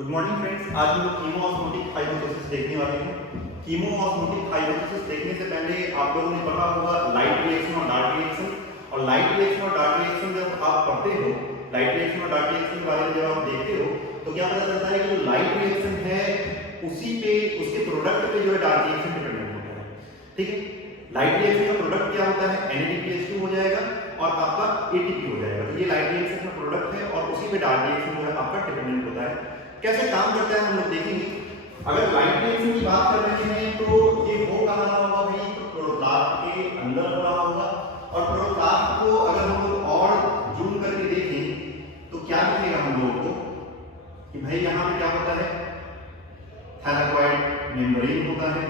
Good morning friends. आज हम लोग कीमोऑस्मोटिक हाइपोथेसिस देखने वाले हैं। कीमोऑस्मोटिक हाइपोथेसिस देखने से पहले आप लोगों ने पढ़ा होगा लाइट रिएक्शन और डार्क रिएक्शन। और लाइट रिएक्शन और डार्क रिएक्शन जब आप पढ़ते हो, लाइट रिएक्शन और डार्क रिएक्शन के बारे में जब आप देखते हो तो क्या पता चलता है कि जो लाइट रिएक्शन है उसी पे, उसके प्रोडक्ट पे जो है डार्क रिएक्शन डिपेंडेंट होता है। ठीक है, लाइट रिएक्शन का प्रोडक्ट क्या होता है? NADPH2 हो जाएगा और आपका ATP हो जाएगा। तो ये लाइट रिएक्शन का प्रोडक्ट है और उसी पे डार्क रिएक्शन जो है आपका डिपेंडेंट होता है। कैसे काम करता है हम लोग देखेंगे। अगर लाइट रिएक्शन की बात कर रहे हैं तो ये हो कहाँ रहा होगा भाई? तो क्लोरोप्लास्ट के अंदर हो रहा होगा। और क्लोरोप्लास्ट को अगर हम लोग और जूम करके देखें तो क्या दिखेगा हम लोगों को कि भाई यहाँ पे क्या होता है? थैलेकॉइड मेम्ब्रेन होता है।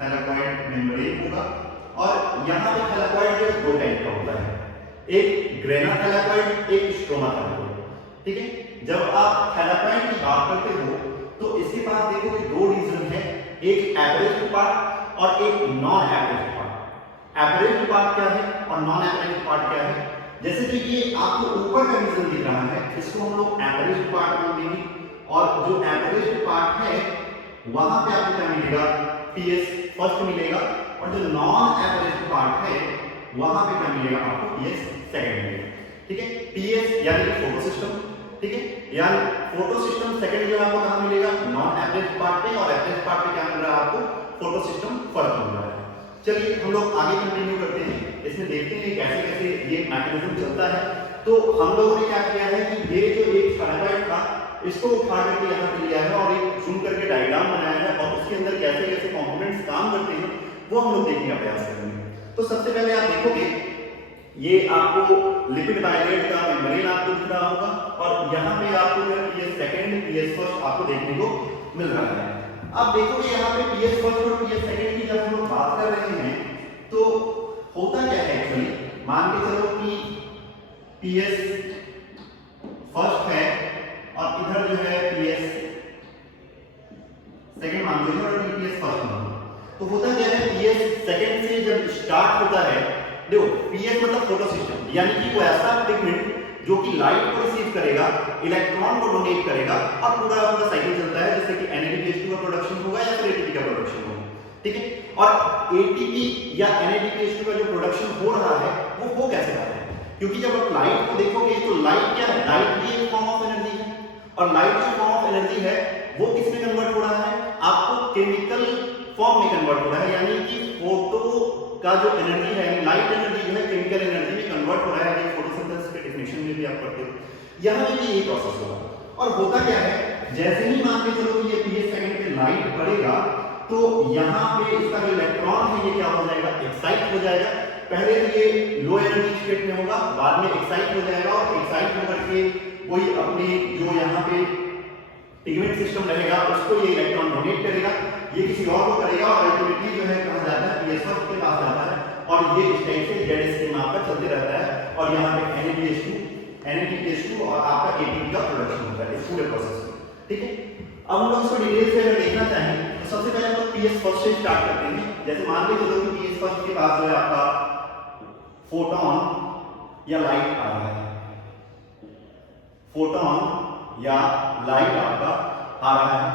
थैलेकॉइड मेम्ब्रेन होगा और यहाँ पे थैलेकॉइड जो दो टाइप का होता है, एक ग्रेना थैलेकॉइड, एक स्ट्रोमा थैलेकॉइड। ठीक है, जब आप थैलेकॉइड की बात करते हो तो इसके पास देखो कि दो रीजन है, एक एपरेज पार्ट और एक नॉन एपरेज पार्ट। एपरेज पार्ट क्या है और नॉन एपरेज पार्ट क्या है? जैसे कि ये आपको ऊपर का रीजन दिख रहा है, इसको हम लोग एपरेज पार्ट बोलेंगे। और जो एपरेज पार्ट है वहां पे आपको क्या मिलेगा? PS फर्स्ट मिलेगा। और जो नॉन एपरेज पार्ट है वहां पे क्या मिलेगा आपको? PS सेकंड मिलेगा। ठीक है, PS यानी कि फोटो सिस्टम। ठीक है, यानी फोटो सिस्टम सेकंड जो आपको कहां मिलेगा? नॉन एपरेज पार्ट पे। और एपरेज पार्ट पे क्या मिल रहा है आपको? फोटो सिस्टम फर्स्ट मिल रहा है। चलिए हम लोग आगे कंटिन्यू करते हैं, इसमें देखते हैं कैसे कैसे ये मैकेनिज्म चलता है। तो हम लोगों ने क्या किया है कि ये जो एक थैलेकॉइड था इसको उठा करके यहाँ पे लिया है और एक चुन करके डायग्राम बनाया है और उसके अंदर कैसे कैसे कंपोनेंट्स काम करते हैं वो हम लोग देखने का प्रयास करेंगे। तो सबसे पहले आप देखोगे ये आपको लिपिड बाइलेट का मेम्ब्रेन आपको दिख रहा होगा और यहाँ पे आपको जो है PS सेकंड, PS फर्स्ट आपको देखने को मिल रहा है। अब देखोगे यहाँ पे PS फर्स्ट और PS सेकंड की जब हम लोग बात कर रहे हैं तो होता क्या है एक्चुअली? मान के चलो कि PS फर्स्ट है और इधर जो है PS सेकंड मान लीजिए और PS फर्स्ट मान लो। तो होता क्या है? PS सेकंड से जब स्टार्ट होता है, देखो PS मतलब फोटो सिस्टम, यानी कि वो ऐसा पिगमेंट जो कि लाइट को रिसीव करेगा, इलेक्ट्रॉन को डोनेट करेगा और पूरा पूरा साइकिल चलता है, जैसे कि NADPH2 का प्रोडक्शन होगा या फिर ATP का प्रोडक्शन होगा। ठीक है, और ATP या NADPH2 का जो प्रोडक्शन हो रहा है वो हो कैसे रहा है? क्योंकि जब आप लाइट को देखोगे तो लाइट क्या है? लाइट भी एक फॉर्म ऑफ एनर्जी है और लाइट जो फॉर्म ऑफ एनर्जी है वो किस में कन्वर्ट हो रहा है? आपको केमिकल फॉर्म में कन्वर्ट हो रहा है, यानी कि फोटो का जो एनर्जी है, लाइट एनर्जी जो है केमिकल एनर्जी में कन्वर्ट हो रहा है। ये फोटोसिंथेसिस के डेफिनेशन में भी आप पढ़ते हो। यहाँ पे भी यही प्रोसेस होगा। और होता क्या है? जैसे ही मान के चलो कि ये PS सेकंड पे लाइट पड़ेगा तो यहाँ पे इसका जो इलेक्ट्रॉन है ये क्या हो जाएगा? एक्साइट हो जाएगा। पहले तो ये लो एनर्जी स्टेट में होगा, बाद में एक्साइट हो जाएगा और एक्साइट होकर के कोई अपने जो यहाँ पे पिगमेंट सिस्टम रहेगा उसको ये इलेक्ट्रॉन डोनेट करेगा, ये किसी और को करेगा और अल्टीमेटली जो है कहा जाता है PS फर्स्ट के पास जाता है और ये इस टाइप से जेड स्कीम आपका चलते रहता है और यहाँ पे NADPH2 और आपका ATP का प्रोडक्शन होता है इस पूरे प्रोसेस में। ठीक है, अब हम लोग इसको डिटेल से अगर देखना चाहें तो सबसे पहले हम लोग PS फर्स्ट से स्टार्ट करते हैं। जैसे मान के चलो कि PS फर्स्ट के पास जो है आपका फोटोन या लाइट आ रहा है, फोटोन या लाइट आपका आ रहा है।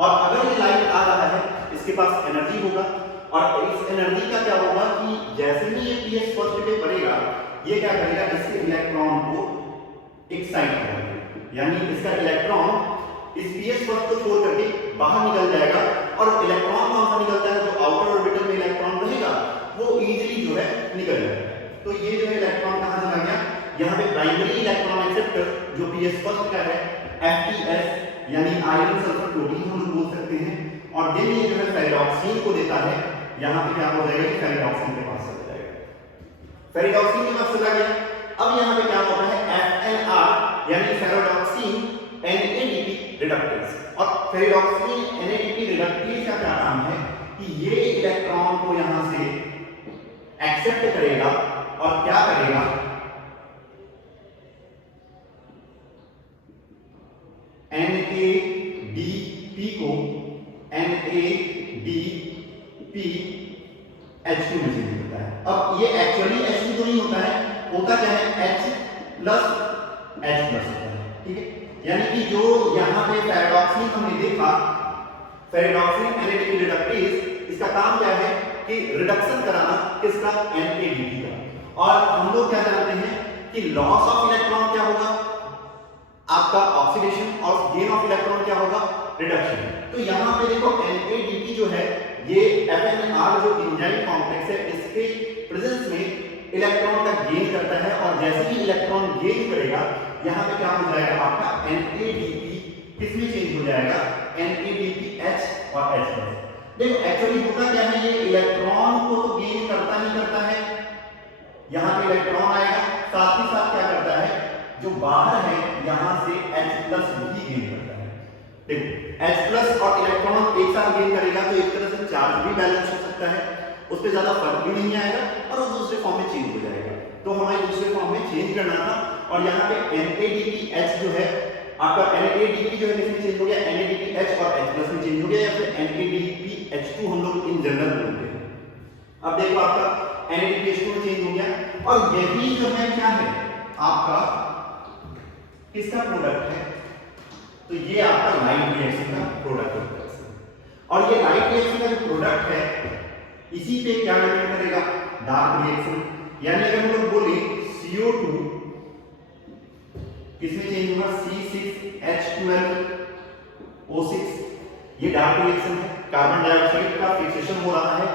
और अगर ये लाइट आ रहा है इसके पास एनर्जी होगा और इस एनर्जी का क्या होगा कि जैसे ही ये PS फर्स्ट पे पड़ेगा ये क्या करेगा? इसके इलेक्ट्रॉन को एक्साइट करेगा, यानी इसका इलेक्ट्रॉन इस PS फर्स्ट को छोड़ करके बाहर निकल जाएगा। और इलेक्ट्रॉन कौन सा निकलता है? जो आउटर ऑर्बिटल में इलेक्ट्रॉन रहेगा वो इजीली जो है निकल जाएगा। तो ये जो है इलेक्ट्रॉन कहां चला गया? यहाँ पे प्राइमरी इलेक्ट्रॉन एक्सेप्टर जो PS फर्स्ट का है FeS यानी आयरन सल्फर प्रोटीन हम लोग बोल सकते हैं। और देन ये जो है फेरिडॉक्सिन को देता है। यहाँ पे क्या हो जाएगा? फेरिडॉक्सिन के पास चला जाएगा। फेरिडॉक्सिन के पास चला गया। अब यहाँ पे क्या होता है? FNR यानी फेरिडॉक्सिन NADP रिडक्टेज। और फेरिडॉक्सिन NADP रिडक्टेज का क्या काम है कि ये इलेक्ट्रॉन को यहाँ से एक्सेप्ट करेगा और क्या करेगा? NADP को NADPH2 में चेंज होता है। अब ये एक्चुअली H2 तो नहीं होता है, होता क्या है? H प्लस H प्लस होता है, ठीक है। यानी कि जो यहाँ पे पैराडॉक्सिन हमने देखा, पैराडॉक्सिन एनालिटिक रिडक्टेज, इसका काम क्या है कि रिडक्शन कराना किसका, NADP का। और हम लोग क्या जानते हैं कि लॉस ऑफ इलेक्ट्रॉन क्या होगा, आपका ऑक्सीडेशन, और गेन ऑफ इलेक्ट्रॉन क्या होगा, रिडक्शन। तो यहाँ पे देखो NADP जो है ये FNR जो एंजाइम कॉम्प्लेक्स है इसके प्रेजेंस में इलेक्ट्रॉन का गेन करता है, और जैसे ही इलेक्ट्रॉन गेन करेगा यहाँ पे क्या हो जाएगा, आपका NADP किसमें चेंज हो जाएगा, NADPH और H+। देखो एक्चुअली होता क्या है, ये इलेक्ट्रॉन को तो गेन करता ही करता है, यहाँ पे इलेक्ट्रॉन आएगा, साथ ही साथ क्या करता है, जो बाहर है यहाँ से H+ भी गेन करता है। देखो H+ और इलेक्ट्रॉन एक साथ गेन करेगा तो एक तरह से चार्ज भी बैलेंस हो सकता है, उस पर ज्यादा फर्क भी नहीं आएगा, और वो दूसरे फॉर्म में चेंज हो जाएगा। तो हमें दूसरे फॉर्म में चेंज करना था, और यहाँ पे NADPH जो है आपका, NADP जो है किसमें चेंज हो गया, NADPH और H+ में चेंज हो गया, या फिर NADPH2 हम लोग इन जनरल बोलते हैं। अब देखो आपका NADPH2 में चेंज हो गया, और यही जो है क्या है आपका किसका प्रोडक्ट है, तो ये आपका लाइट रिएक्शन का प्रोडक्ट है। और ये लाइट रिएक्शन का जो प्रोडक्ट है इसी पे क्या डिपेंड करेगा, डार्क रिएक्शन। यानी अगर हम लोग बोले CO2 किसमें चेंज होगा, C6H12O6, ये डार्क रिएक्शन है, कार्बन डाइऑक्साइड का फिक्सेशन हो रहा है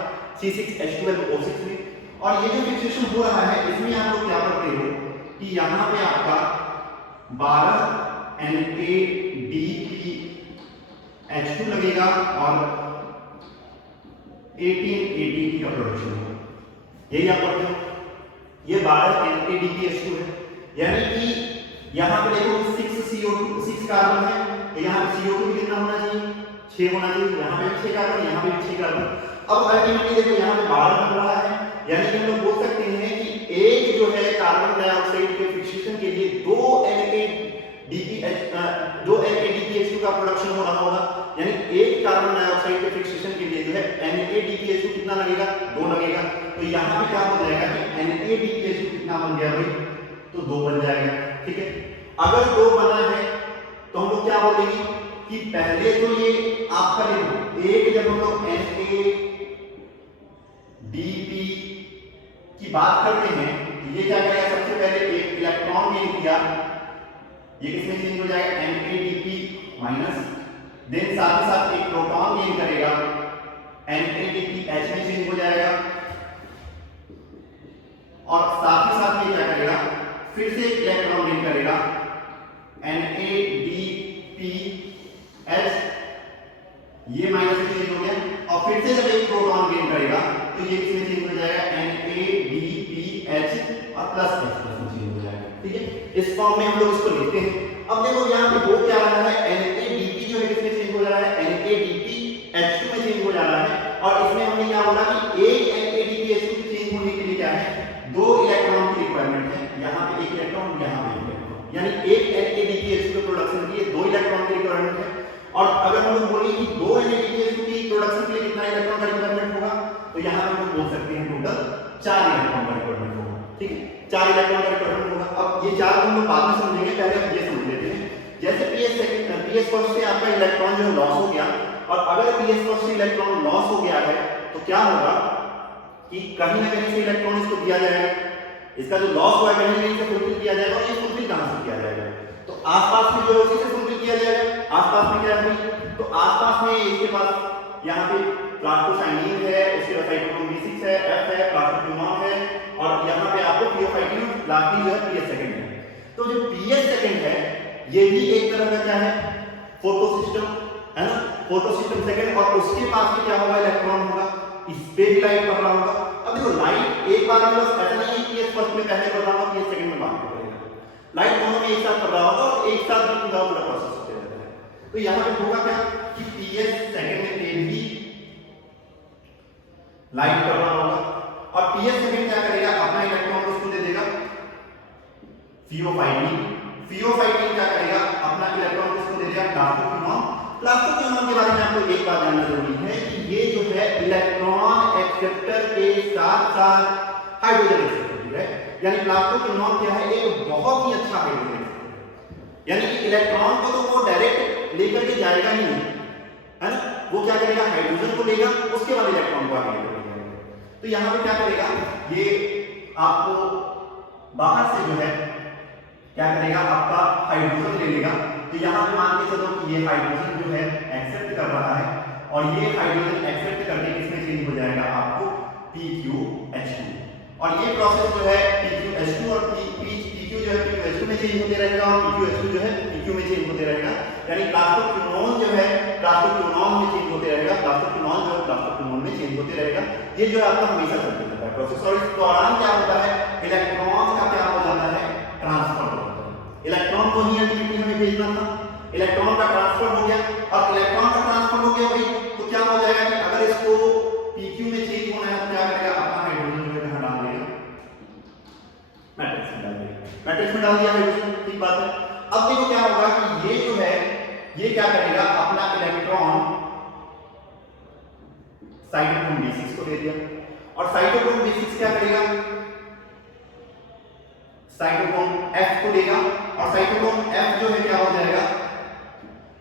C6H12O6 में, और ये जो फिक्सेशन हो रहा है इसमें आप लोग क्या करते हो कि यहाँ पे आपका 12 NADPH2 लगेगा और 18 ATP का प्रोडक्शन होगा, यही आप करते हो। ये 12 NADPH2 है, यानी कि यहाँ पे देखो 6 कार्बन है, तो यहाँ पे CO2 भी कितना होना चाहिए, 6 होना चाहिए, यहाँ पे भी 6 कार्बन, यहाँ पे भी 6 कार्बन। अब अल्टीमेटली देखो यहाँ पे 12 बन रहा है, यानी कि हम लोग बोल सकते हैं कि एक जो है कार्बन डाइऑक्साइड के फिक्सेशन के लिए 2 NADPH2 का प्रोडक्शन हो रहा होगा, यानी एक कार्बन डाइऑक्साइड के फिक्सेशन के लिए जो है NADPH2 कितना लगेगा, 2 लगेगा। तो यहाँ पे क्या हो जाएगा कि NADPH2 कितना बन गया भाई, तो 2 बन जाएगा, ठीक है। अगर 2 बना है तो हम लोग क्या बोलेंगे कि पहले तो ये आपका देखो एक, जब हम लोग NADP की बात करते हैं तो ये क्या करेगा, सबसे पहले एक इलेक्ट्रॉन गेन किया, ये किसमें चेंज हो जाएगा, NADP माइनस, देन साथ ही साथ एक प्रोटॉन गेन करेगा, NADPH में चेंज हो जाएगा, और साथ ही साथ ये क्या करेगा, फिर से एक इलेक्ट्रॉन गेन करेगा, NADPH, ये माइनस में चेंज हो गया, और फिर से जब एक प्रोटॉन गेन करेगा तो ये किसमें चेंज हो जाएगा, NADPH और प्लस H में चेंज हो जाएगा, ठीक है। इस फॉर्म में हम लोग इसको लिखते हैं। अब देखो यहाँ पे हो क्या रहा है, NADP जो है किसमें चेंज हो जा रहा है, NADPH2 में चेंज हो जा रहा है, और इसमें हमने क्या बोला कि एक NADPH2 के चेंज होने के लिए क्या है, 2 इलेक्ट्रॉन की रिक्वायरमेंट है, यहाँ पे एक इलेक्ट्रॉन, यहाँ पे एक इलेक्ट्रॉन, यानी एक NADPH2 के प्रोडक्शन के लिए 2 इलेक्ट्रॉन की रिक्वायरमेंट है। और अगर हम लोग बोले कि 2 NADPH2 की प्रोडक्शन के लिए कितना इलेक्ट्रॉन का रिक्वायरमेंट होगा, तो यहाँ पे हम लोग बोल सकते हैं टोटल 4 इलेक्ट्रॉन का रिक्वायरमेंट होगा, ठीक है, 4 इलेक्ट्रॉन का रिक्वायरमेंट होगा। अब ये 4 हम लोग बाद में समझेंगे, पहले हम ये समझ लेते हैं। जैसे PS फर्स्ट से आपका इलेक्ट्रॉन जो लॉस हो गया, और अगर PS फर्स्ट से इलेक्ट्रॉन लॉस हो गया है तो क्या होगा कि कहीं ना कहीं से इलेक्ट्रॉन इसको दिया जाएगा, इसका जो लॉस हुआ है कहीं ना कहीं से फुलफिल किया जाएगा, और ये फुलफिल कहां से किया जाएगा, तो आसपास में जो है उसी से फुलफिल किया जाएगा। आसपास में क्या है, तो आसपास में इसके पास यहाँ पे प्लास्टोसाइनिन है, उसके बाद साइटोक्रोम B6 है, F है, प्लास्टोक्विनोन है, और यहाँ पे आपको PO5 लास्टली जो है PS सेकंड है। तो जो PS सेकंड है ये भी एक तरह का क्या है, फोटो सिस्टम है ना, फोटो सिस्टम सेकंड, और उसके पास भी क्या होगा, इलेक्ट्रॉन होगा, इस पे भी लाइट पड़ रहा होगा। अब देखो लाइट एक बार में बस ऐसा नहीं है कि PS फर्स्ट में पहले पड़ रहा होगा, PS सेकंड में बाद में पड़ेगा, लाइट दोनों में एक साथ पड़ रहा होगा, और एक साथ भी पूरा प्रोसेस होते रहता है। तो यहाँ पे होगा क्या कि PS सेकंड में भी लाइट पड़ रहा होगा, और PS सेकंड क्या करेगा, अपना इलेक्ट्रॉन उसको दे देगा CO5, क्या करेगा, अपना इलेक्ट्रॉन किसको दे देगा, प्लास्टोक्विनोन। प्लास्टोक्विनोन के बारे में आपको एक बात जानना जरूरी है कि ये जो है इलेक्ट्रॉन एक्सेप्टर के साथ साथ हाइड्रोजन एक्सेप्टर है, यानी प्लास्टोक्विनोन क्या है, एक बहुत ही अच्छा हाइड्रोजन एक्सेप्टर यानी कि इलेक्ट्रॉन को तो वो डायरेक्ट लेकर के जाएगा ही नहीं, है ना, वो क्या करेगा, हाइड्रोजन को लेगा, उसके बाद इलेक्ट्रॉन को आगे लेकर जाएगा। तो यहाँ पे क्या करेगा, ये आपको बाहर से जो है क्या करेगा, आपका हाइड्रोजन ले लेगा। तो यहाँ पे मान के चलो कि ये हाइड्रोजन जो है एक्सेप्ट कर रहा है, और ये हाइड्रोजन एक्सेप्ट करके किसमें चेंज हो जाएगा, आपको PqH2। और ये प्रोसेस जो है PqH2 और PQ जो है PqH2 में चेंज होते रहेगा, और PqH2 जो है PQ में चेंज होते रहेगा। यानी प्लास्टोक्विनोन जो है प्लास्टोक्विनोन में चेंज होते रहेगा, प्लास्टोक्विनोन जो है प्लास्टोक्विनोन में चेंज होते रहेगा। ये जो है आपका हमेशा चलते रहता है प्रोसेस। और इस दौरान क्या होता है, इलेक्ट्रॉन का क्या हो जाता है, ट्रांसफर हो जाता है। इलेक्ट्रॉन को ही अल्टीमेटली हमें भेजना था, इलेक्ट्रॉन का ट्रांसफर हो गया, और इलेक्ट्रॉन का ट्रांसफर हो गया भाई, तो क्या हो जाएगा कि अगर इसको PQ में चेंज होना है तो क्या करेगा, अपना हाइड्रोजन जो है डाल देगा, मैट्रिक्स में डाल देगा, मैट्रिक्स में डाल दिया हाइड्रोजन, ठीक बात है। अब देखो क्या होगा कि ये जो है ये क्या करेगा, अपना इलेक्ट्रॉन साइटोक्रोम B6 को दे दिया, और साइटोक्रोम B6 क्या करेगा, साइटोक्रोम F को देगा, और साइटोक्रोम F जो है क्या हो जाएगा,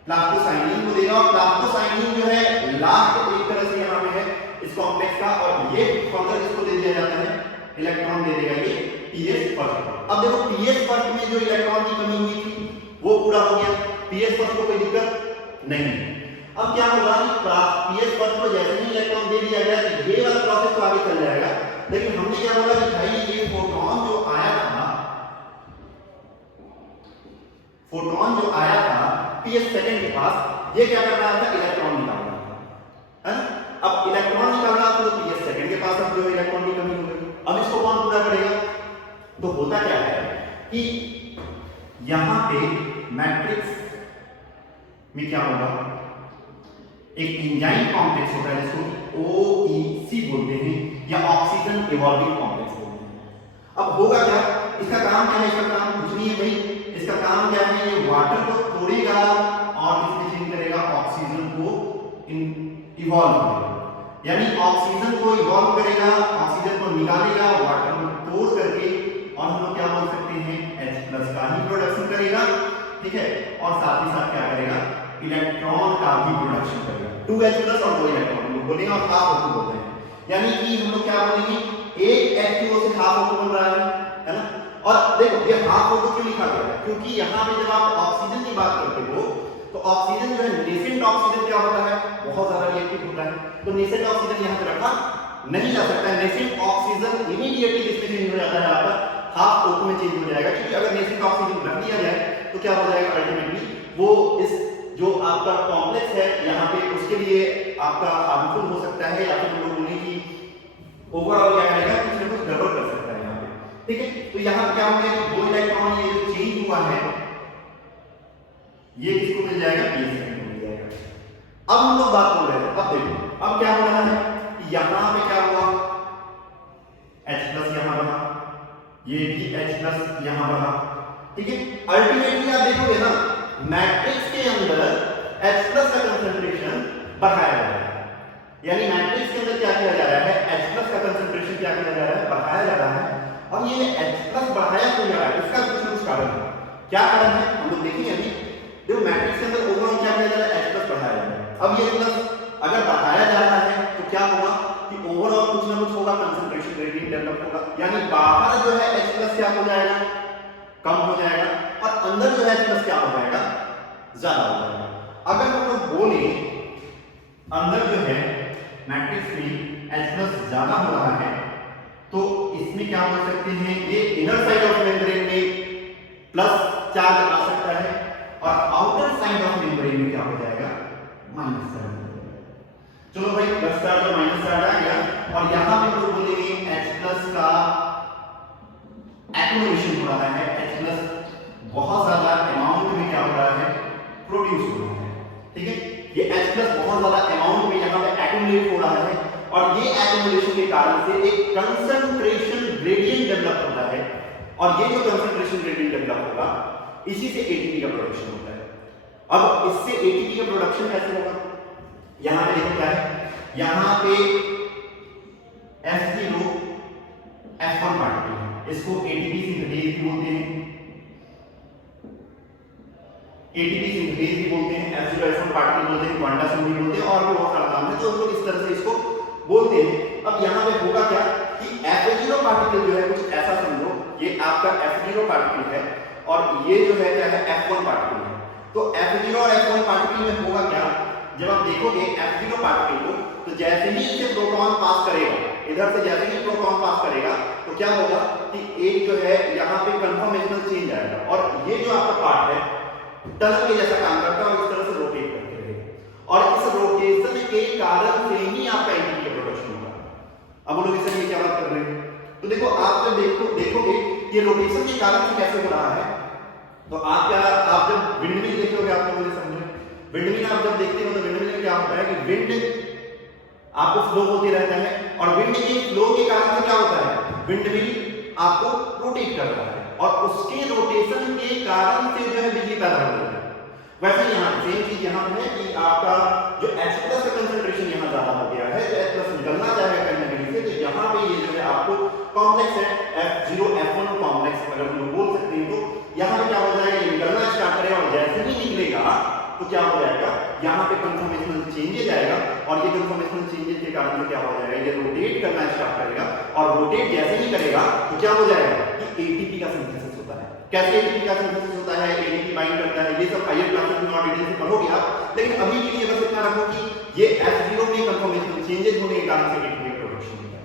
प्लास्टोसाइनिन को देगा, और प्लास्टोसाइनिन जो है लास्ट एक तरह से यहाँ पे है इस कॉम्प्लेक्स का, और ये फर्दर इसको दे दिया जाता है, इलेक्ट्रॉन दे देगा ये PS फर्स्ट। अब देखो PS फर्स्ट में जो इलेक्ट्रॉन की कमी हुई थी वो पूरा हो गया, PS फर्स्ट को कोई दिक्कत नहीं। अब क्या होगा, PS फर्स्ट को जैसे ही इलेक्ट्रॉन दे दिया गया तो ये वाला प्रोसेस तो आगे चल जाएगा, लेकिन हमने क्या बोला कि भाई ये फोटोन जो आया था, फोटोन जो आया था PS सेकंड के पास, ये क्या कर रहा था, इलेक्ट्रॉन निकाल रहा था, है ना। अब इलेक्ट्रॉन निकाल रहा था तो PS सेकंड के पास अब जो इलेक्ट्रॉन की कमी हो गई, अब इसको कौन पूरा करेगा। तो होता क्या है कि यहां पे मैट्रिक्स में क्या होगा, एक एंजाइम कॉम्प्लेक्स होता है जिसको OEC बोलते हैं, या ऑक्सीजन इवॉल्विंग कॉम्प्लेक्स बोलते हैं। अब होगा क्या, इसका काम क्या है, इसका काम कुछ नहीं है भाई, इसका काम क्या है, ये वाटर को तोड़ेगा और इसमें चेंज करेगा, ऑक्सीजन को इवॉल्व करेगा, यानी ऑक्सीजन को इवॉल्व करेगा, ऑक्सीजन को निकालेगा, वाटर को तोड़ करके, और हम लोग क्या बोल सकते हैं, H+ का ही प्रोडक्शन करेगा, ठीक है, और साथ ही साथ क्या करेगा, इलेक्ट्रॉन का भी प्रोडक्शन करेगा, 2H+ और 2 इलेक्ट्रॉन बोलेंगे, और हाफ O2 बोलते हैं, यानी कि हम लोग क्या बोलेंगे, एक H2O से हाफ O2 बन रहा है ना। और देखो ये हाफ O2 क्यों लिखा गया है, क्योंकि यहाँ पे जब आप ऑक्सीजन की बात करते हो तो ऑक्सीजन जो है नेसेंट ऑक्सीजन क्या होता है, बहुत ज्यादा रिएक्टिव होता है, तो नेसेंट ऑक्सीजन यहाँ पे रखा नहीं जा सकता है। नेसेंट ऑक्सीजन इमीडिएटली किसमें चेंज हो जाता है, आपका हाफ O2 में चेंज हो जाएगा, क्योंकि अगर नेसेंट ऑक्सीजन रख दिया जाए तो क्या हो जाएगा, अल्टीमेटली वो इस जो आपका कॉम्प्लेक्स है यहाँ पे उसके लिए आपका हार्मफुल हो सकता है, या फिर लोग उन्हें की ओवरऑल क्या करेगा, कुछ ना कुछ गड़बड़ कर सकता है यहाँ पे, ठीक है। तो यहाँ क्या हो गया, 2 इलेक्ट्रॉन ये जो चेंज हुआ है ये किसको मिल जाएगा, PS सेकंड को मिल जाएगा। अब हम लोग बात कर रहे थे, अब देखो अब क्या हो रहा है, यहाँ पे क्या हुआ, H+ यहाँ बना, ये भी H+ यहाँ बना, ठीक है। अल्टीमेटली आप देखोगे ना, मैट्रिक्स के अंदर H+ का कंसंट्रेशन बढ़ाया जा रहा है, यानी मैट्रिक्स के अंदर क्या किया जा रहा है, H+ का कंसंट्रेशन क्या किया जा रहा है, बढ़ाया जा रहा है। और ये H+ बढ़ाया क्यों जा रहा है, इसका कुछ ना कुछ कारण है, क्या कारण है हम लोग देखेंगे अभी। देखो मैट्रिक्स के अंदर ओवरऑल क्या किया जा रहा है, H+ बढ़ाया जा रहा है। अब ये प्लस अगर बढ़ाया जा रहा है तो क्या होगा कि ओवरऑल कुछ ना कुछ होगा, कंसंट्रेशन ग्रेडियंट डेवलप होगा, यानी बाहर जो है H+ क्या हो जाएगा, कम हो जाएगा, और अंदर जो है H+ क्या हो जाएगा, ज्यादा हो जाएगा। अगर हम लोग बोले अंदर जो है मैट्रिक्स में H+ ज्यादा हो रहा है तो इसमें क्या बोल सकते हैं, ये इनर साइड ऑफ मेम्ब्रेन में प्लस चार्ज आ सकता है, और आउटर साइड ऑफ मेम्ब्रेन में क्या हो जाएगा, माइनस चार्ज। चलो भाई प्लस चार्ज और माइनस चार्ज आ गया, और यहां पे हम लोग बोलेंगे H+ का एक्युमुलेशन हो रहा है, H+ बहुत ज्यादा अमाउंट में क्या हो रहा है, प्रोड्यूस हो रहा है, ठीक है। ये H+ बहुत ज्यादा अमाउंट में यहां पे एक्युमुलेट हो रहा है, और ये एक्युमुलेशन के कारण से एक कंसंट्रेशन ग्रेडियंट डेवलप होता है, और ये जो कंसंट्रेशन ग्रेडियंट डेवलप होगा इसी से ATP का प्रोडक्शन होता है। अब इससे ATP का प्रोडक्शन कैसे होगा, यहां पे देखो क्या है, यहां पे F0 F1 पार्टिकल है, इसको ATP सिंथेज भी बोलते हैं, एटीपी सिंथेज भी बोलते हैं, F0 F1 पार्टिकल बोलते हैं, क्वांटा सम भी बोलते हैं, और भी बहुत सारा नाम है, तो हम लोग इस तरह से इसको बोलते हैं। अब यहाँ पे होगा क्या कि F0 पार्टिकल जो है कुछ ऐसा समझो, ये आपका F0 पार्टिकल है और ये जो है क्या है F1 पार्टिकल है। तो F0 और F1 पार्टिकल में होगा क्या, जब आप देखोगे F0 पार्टिकल को, तो जैसे ही इसे प्रोटॉन पास करेगा, इधर से जैसे ही प्रोटॉन पास करेगा तो क्या होगा कि एक जो है यहाँ पे कंफर्मेशनल चेंज आएगा, और ये जो आपका पार्ट है टनल के जैसा काम करता है और इस तरह से रोटेट करते रहेगा, और इस रोटेशन के कारण से ही आपका एटीपी का प्रोडक्शन होगा। अब बोलोगे सर ये क्या बात कर रहे हैं, तो देखो आप जब देखोगे ये रोटेशन के कारण से कैसे हो रहा है, तो आप जब विंडमिल देखोगे आप लोगों ने समझे, विंडमिल आप जब देखते हो तो विंडमिल में क्या होता है कि विंड आपको फ्लो होते रहता है, और विंड के फ्लो के कारण से क्या होता है, विंडमिल आपको रोटेट कर रहा है, और उसके रोटेशन के कारण से जो है बिजली पैदा हो रही है। वैसे यहाँ सेम चीज यहाँ पे है कि आपका जो H+ का कंसंट्रेशन यहाँ ज्यादा हो गया है, तो H+ निकलना चाहेगा कहीं ना कहीं से, तो यहाँ पे ये जो है आपको कॉम्प्लेक्स है F0 F1 कॉम्प्लेक्स अगर हम लोग बोल सकते हैं, तो यहाँ पे क्या हो जाएगा, ये निकलना स्टार्ट करेगा, और जैसे ही निकलेगा तो क्या हो जाएगा, यहाँ पे कंफर्मेशनल चेंजेज आएगा, और ये कंफर्मेशनल चेंजेज के कारण से क्या हो जाएगा, ये रोटेट करना स्टार्ट करेगा, और रोटेट जैसे ही करेगा तो क्या हो जाएगा कि एटीपी का सिंथेसिस होता है। कैसे एटीपी का सिंथेसिस होता है, एटीपी बाइंड करता है, ये सब हायर क्लासेस में और डिटेल से पढ़ोगे आप, लेकिन अभी के लिए बस इतना रखो कि ये F0 में कंफर्मेशनल चेंजेज होने के कारण से एटीपी का प्रोडक्शन होता है।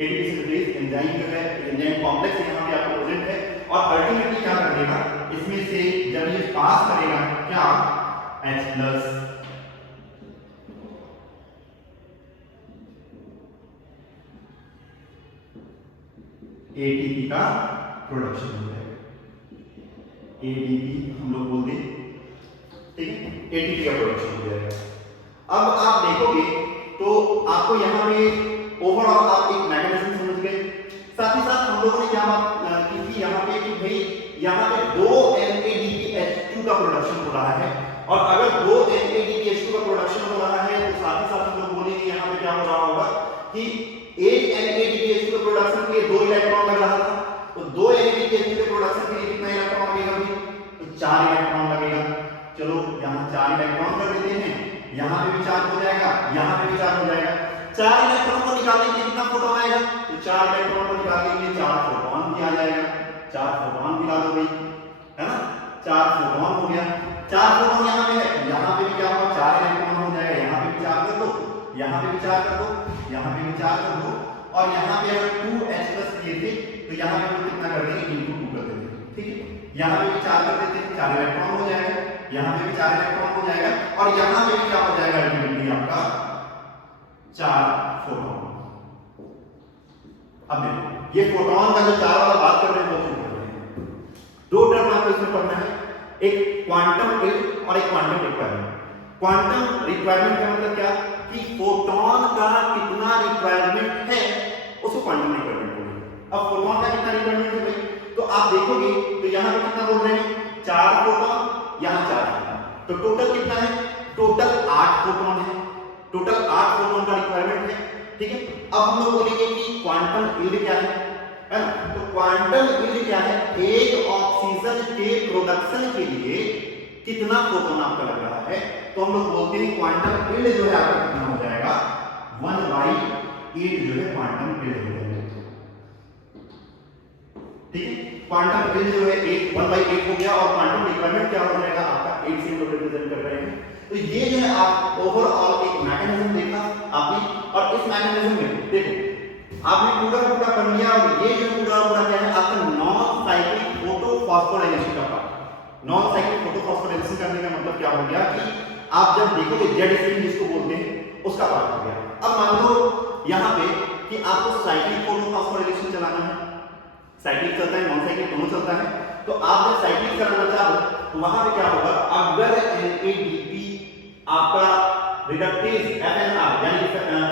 एटीपी सिंथेज एंजाइम जो है, एंजाइम कॉम्प्लेक्स यहाँ पे आपको प्रेजेंट है, और अल्टीमेटली क्या कर देगा, इसमें से जब ये पास करेगा क्या H+ एटीपी का प्रोडक्शन हो जाएगा, एटीपी हम लोग बोल दें, ठीक है, एटीपी का प्रोडक्शन हो जाएगा। अब आप देखोगे तो आपको यहाँ पे ओवरऑल आप एक मैकेनिज्म समझ गए, साथ ही साथ हम लोगों ने क्या बात की थी यहाँ पे कि भाई यहाँ पे 2 NADPH2 का प्रोडक्शन हो रहा है, और अगर 2 NADPH2 का प्रोडक्शन हो रहा है तो साथ ही साथ हम लोग बोलेंगे यहाँ पे क्या हो रहा होगा कि एक NADPH2 के प्रोडक्शन के लिए 2 इलेक्ट्रॉन लग रहा था, तो 2 NADPH2 के प्रोडक्शन के लिए कितना इलेक्ट्रॉन लगेगा भाई, तो 4 इलेक्ट्रॉन लगेगा। चलो यहाँ 4 इलेक्ट्रॉन कर देते हैं, यहाँ पे भी चार्ज हो जाएगा, यहाँ पे भी चार्ज हो जाएगा। 4 इलेक्ट्रॉन को निकालने के लिए कितना फोटोन आएगा, तो 4 इलेक्ट्रॉन को निकालने के लिए 4 फोटोन भी आ जाएगा, 4 फोटोन भी ला दो भाई, है ना, 4 फोटोन हो गया, 4 फोटोन यहाँ पे है, यहाँ पे भी क्या होगा, 4 इलेक्ट्रॉन हो जाएगा, यहाँ पे भी 4 कर दो, यहाँ पे भी 4 कर दो, यहाँ पे भी 4 कर दो, और यहाँ पे अगर 2H+ लिए थे तो यहाँ पे हम कितना कर देंगे, × 2 कर देंगे, ठीक है, यहाँ पे भी 4 कर देते हैं, 4 इलेक्ट्रॉन हो जाएगा, यहाँ पे भी 4 इलेक्ट्रॉन हो जाएगा, और यहाँ पे भी क्या हो जाएगा, अल्टीमेटली आपका 4 फोटोन। अब देखो ये फोटोन का जो 4 वाला बात कर रहे हैं वो क्यों कर रहे हैं, 2 टर्म आपको इसमें पढ़ना है, एक क्वांटम फील्ड और एक क्वांटम रिक्वायरमेंट। क्वांटम रिक्वायरमेंट का मतलब क्या कि फोटोन का कितना रिक्वायरमेंट है उसको क्वांटम रिक्वायरमेंट बोलेंगे। अब फोटोन का कितना रिक्वायरमेंट है भाई, तो आप देखोगे तो यहाँ पे कितना बोल रहे हैं, 4 फोटोन, यहाँ 4 फोटोन, तो टोटल कितना है, टोटल 8 फोटोन है, टोटल 8 फोटोन का रिक्वायरमेंट है, ठीक है। अब हम लोग बोलेंगे कि क्वांटम यील्ड क्या है ना, तो क्वांटम यील्ड क्या है, एक ऑक्सीजन के प्रोडक्शन के लिए कितना फोटोन आपका लग रहा है, तो हम लोग बोलते हैं क्वांटम यील्ड जो है आपका कितना हो जाएगा, 1/8 जो है क्वांटम यील्ड हो जाएगा, ठीक है। क्वांटम यील्ड जो है 1/8 हो गया, और क्वांटम रिक्वायरमेंट क्या हो जाएगा आपका 8 से हम लोग रिप्रेजेंट कर रहे हैं। तो ये जो है आप ओवरऑल एक मैकेनिज्म देखा आपने, और इस मैकेनिज्म में देखो आपने पूरा पढ़ लिया, और ये जो पूरा क्या है आपका नॉन साइक्लिक फोटोफॉस्फोराइलेशन का पार्ट। नॉन साइक्लिक फोटोफॉस्फोराइलेशन करने का मतलब क्या हो गया कि आप जब देखोगे जेड स्ट्रीम जिसको बोलते हैं उसका पार्ट हो गया। अब मान लो यहाँ पे कि आपको साइक्लिक फोटोफॉस्फोराइलेशन चलाना है, साइक्लिक चलता है नॉन साइक्लिक दोनों चलता है, तो आप जब साइक्लिक कराना चाहो तो वहां पे क्या होगा, अगर NADP आपका रिडक्टेज FNR यानी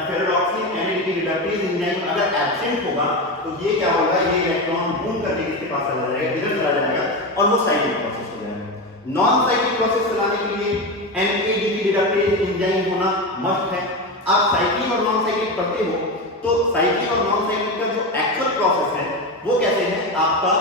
फेरोऑक्सी NADP रिडक्टेज एंजाइम अगर एब्सेंट होगा तो ये क्या होगा, ये इलेक्ट्रॉन मूव करके इसके पास चला जाएगा, इधर चला जाएगा, और वो साइक्लिक प्रोसेस हो जाएगा। नॉन साइक्लिक प्रोसेस चलाने के लिए NADP रिडक्टेज एंजाइम होना मस्ट है। आप साइक्लिक और नॉन साइक्लिक पढ़ते हो तो साइक्लिक और नॉन साइक्लिक का जो एक्चुअल प्रोसेस है वो कैसे है, आपका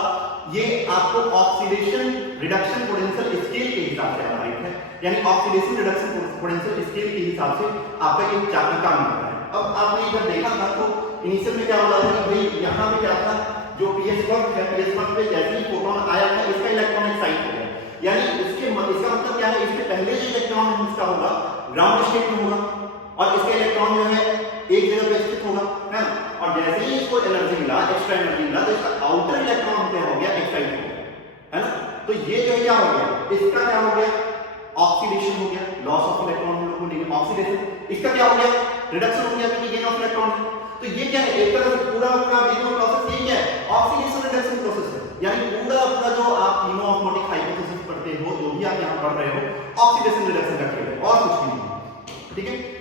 ये आपको ऑक्सीडेशन रिडक्शन पोटेंशियल स्केल के हिसाब से आधारित है, यानी ऑक्सीडेशन रिडक्शन पोटेंशियल स्केल के हिसाब से आपका ये चैप्टर काम करता है। अब आपने इधर देखा था तो इनिशियल में क्या हो रहा था कि भाई यहाँ पे क्या था, जो PS1 है, PS1 पे जैसे ही फोटोन आया था इसका इलेक्ट्रॉन एक्साइट हो गया, यानी इसका मतलब क्या है, इसके पहले जो इलेक्ट्रॉन इसका होगा ग्राउंड स्टेट में होगा और इसका इलेक्ट्रॉन जो है एक जगह पे स्थित होगा, है ना, और जैसे ही इसको एनर्जी मिला, एक्स्ट्रा एनर्जी मिला, तो इसका आउटर इलेक्ट्रॉन क्या हो गया, एक्साइट हो गया, है ना। तो ये जो है क्या हो गया, इसका क्या हो गया, ऑक्सीडेशन हो गया, लॉस ऑफ इलेक्ट्रॉन हम लोग बोलेंगे ऑक्सीडेशन। इसका क्या हो गया, रिडक्शन हो गया, क्योंकि गेन ऑफ इलेक्ट्रॉन है। तो ये क्या है, एक तरह से पूरा देखो प्रोसेस यही है, ऑक्सीडेशन रिडक्शन प्रोसेस है, यानी पूरा जो आप तीनों ऑस्मोटिक हाइपोथेसिस पढ़ते हो, जो भी आप यहाँ पढ़ रहे हो, ऑक्सीडेशन रिडक्शन का खेल है और कुछ भी नहीं, ठीक है।